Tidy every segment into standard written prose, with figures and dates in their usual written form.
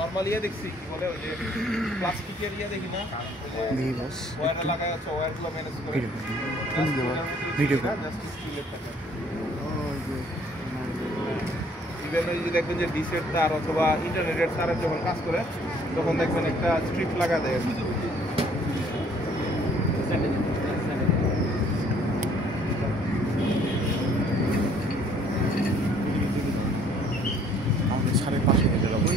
normal ইয়ে দেখছি কি বলে ওই যে প্লাস্টিকের ইয়ে দেখি না দেখি বস ওয়্যার লাগায় আছে ওয়্যারগুলো ম্যানেজ করে ভিডিও জাস্ট স্টিলের থাকে ইভেন ওই যে দেখবেন যে ডিসের তার অথবা ইন্টারনেটের তারের যখন কাজ করে তখন দেখবেন একটা স্ট্রিপ লাগা দেয় সাড়ে পাঁচশো টাকা যাবো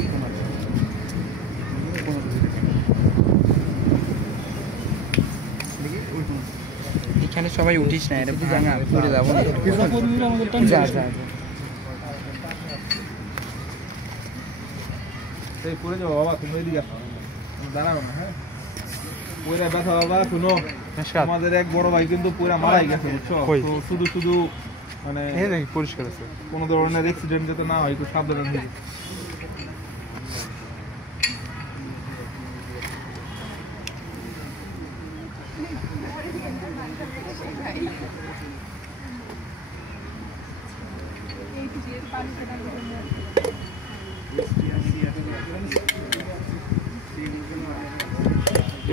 এখানে সবাই উঠিস না এটা ভাঙা পড়ে যাবো যা যা এই পড়ে যাবো বাবা তুমি এদিকে আসো দাঁড়াবো না হ্যাঁ পুরা ব্যথা বাবা শুনো আমাদের এক বড় ভাই কিন্তু পুরা মারাই গেছে বুঝছো শুধু শুধু মানে পরিষ্কার আছে কোনো ধরনের অ্যাক্সিডেন্ট যাতে না হয় একটু সাবধানে থাকি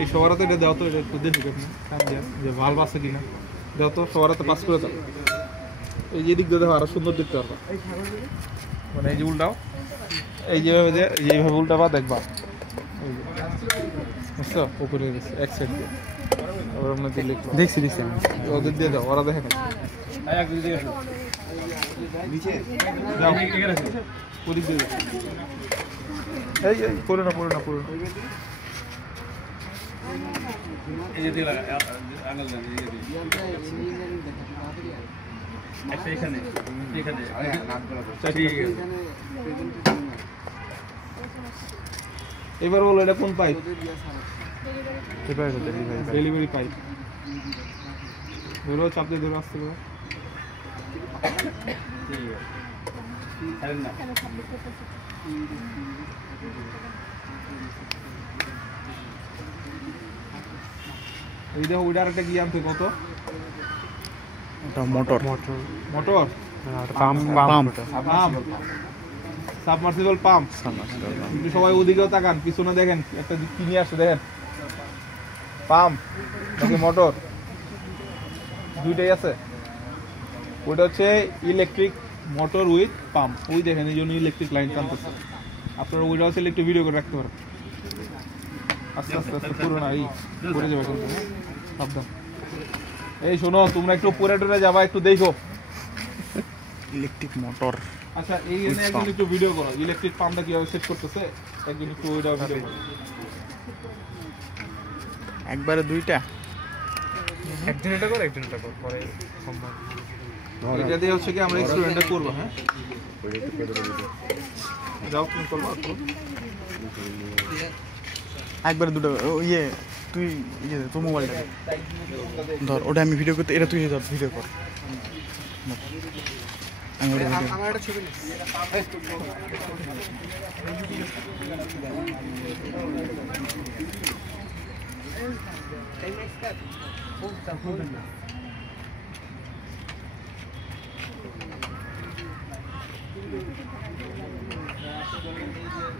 এই সবারাতে এটা দেওয়া তো এটা একটু দেখুক আপনি যে ভালো আছে কিনা দেওয়া তো সবারাতে পাস করে দাও এই যে দিক দিয়ে দেখো আরো সুন্দর দেখতে পারবা মানে এই যে উল্টাও এই যেভাবে যেভাবে উল্টাবা দেখবা বুঝছো উপরে গেছে এক সাইড দিয়ে আবার আমরা দিলে দেখছি ওদের দিয়ে দাও ওরা দেখে না যাও ওদিক দিয়ে দাও এই পড়ে না এই যে দিলা আঙুল দেন এই যে একটা এখানে এবার বলো এটা কোন পাইপ ডেলিভারি পাইপ ধরো চাপ দিয়ে ধরো আসতে করে এই দেখো ওইটার একটা কি আনতে কত মোটর সাবমার্সিবল পাম্প কিন্তু সবাই ওদিকেও তাকান পিছনে দেখেন একটা কি নিয়ে আসছে দেখেন পাম্প নাকি মোটর দুইটাই আছে ওইটা হচ্ছে ইলেকট্রিক মোটর উইথ পাম্প ওই দেখেন এই জন্য ইলেকট্রিক লাইন টানতেছে আপনারা ওইটা হচ্ছে একটু ভিডিও করে রাখতে পারেন আস্তে আস্তে আস্তে পুরো না এই পড়ে যাবে কিন্তু সাবধান এই শোনো তোমরা একটু পরে টরে যাবা একটু দেখো ইলেকট্রিক মোটর আচ্ছা এই এনে একজন একটু ভিডিও করো ইলেকট্রিক পাম্পটা কিভাবে সেট করতেছে একজন একটু ওইটা ভিডিও করো একবারে দুইটা একজন এটা কর পরে সম্ভব এটা দিয়ে হচ্ছে কি আমরা এক্সপেরিমেন্টটা করব হ্যাঁ যাও তুমি করবা একবারে দুটো ইয়ে তুই ইয়ে তোর মোবাইলটা ধর ওটা আমি ভিডিও করতে এটা তুই ভিডিও কর আমি ওটা ভিডিও আমার একটা ছবি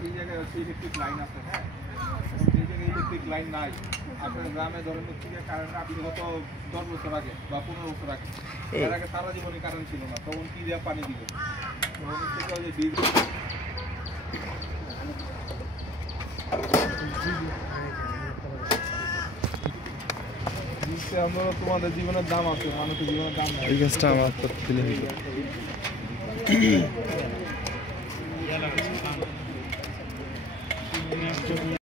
এই জায়গায় ইলেকট্রিক লাইন আছে হ্যাঁ এই জায়গায় ইলেকট্রিক লাইন নাই আপনার গ্রামে ধরেন হচ্ছে কারেন্ট আপনি গত 10 বছর আগে বা 15 বছর আগে এর আগে সারা জীবনে কারেন্ট ছিল না তখন কি দিয়ে পানি দিবে আমরা তোমাদের জীবনের দাম আছে মানুষের জীবনের দাম নাই এই গাছটা আমার করতে দিলে